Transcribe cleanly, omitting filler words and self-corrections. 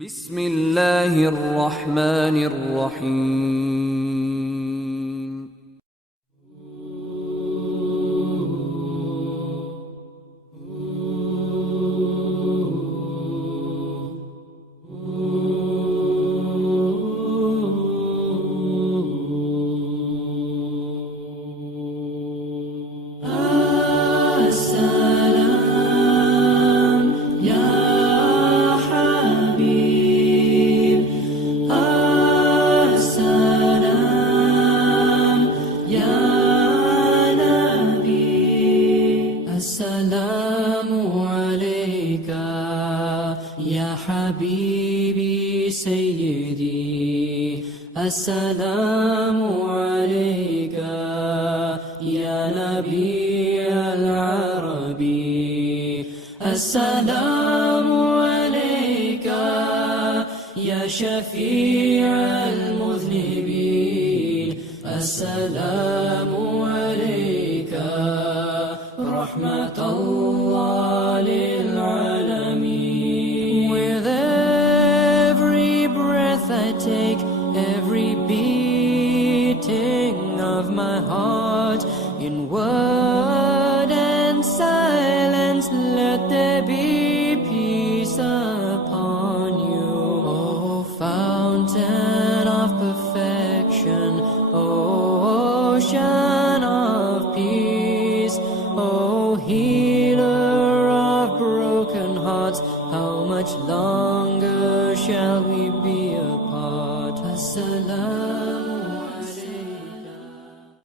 بسم الله الرحمن الرحيم السلام يا حبيب السلام يا نبي السلام عليك يا حبيبي سيدي السلام عليك يا نبي العربي السلام عليك يا شفيع المذنبين السلام عليك رحمة الله للعالمين. With every breath I take, every beating of my heart, in word and silence, let there be peace upon you. O fountain of perfection, O ocean of peace, O healer of broken hearts, how much love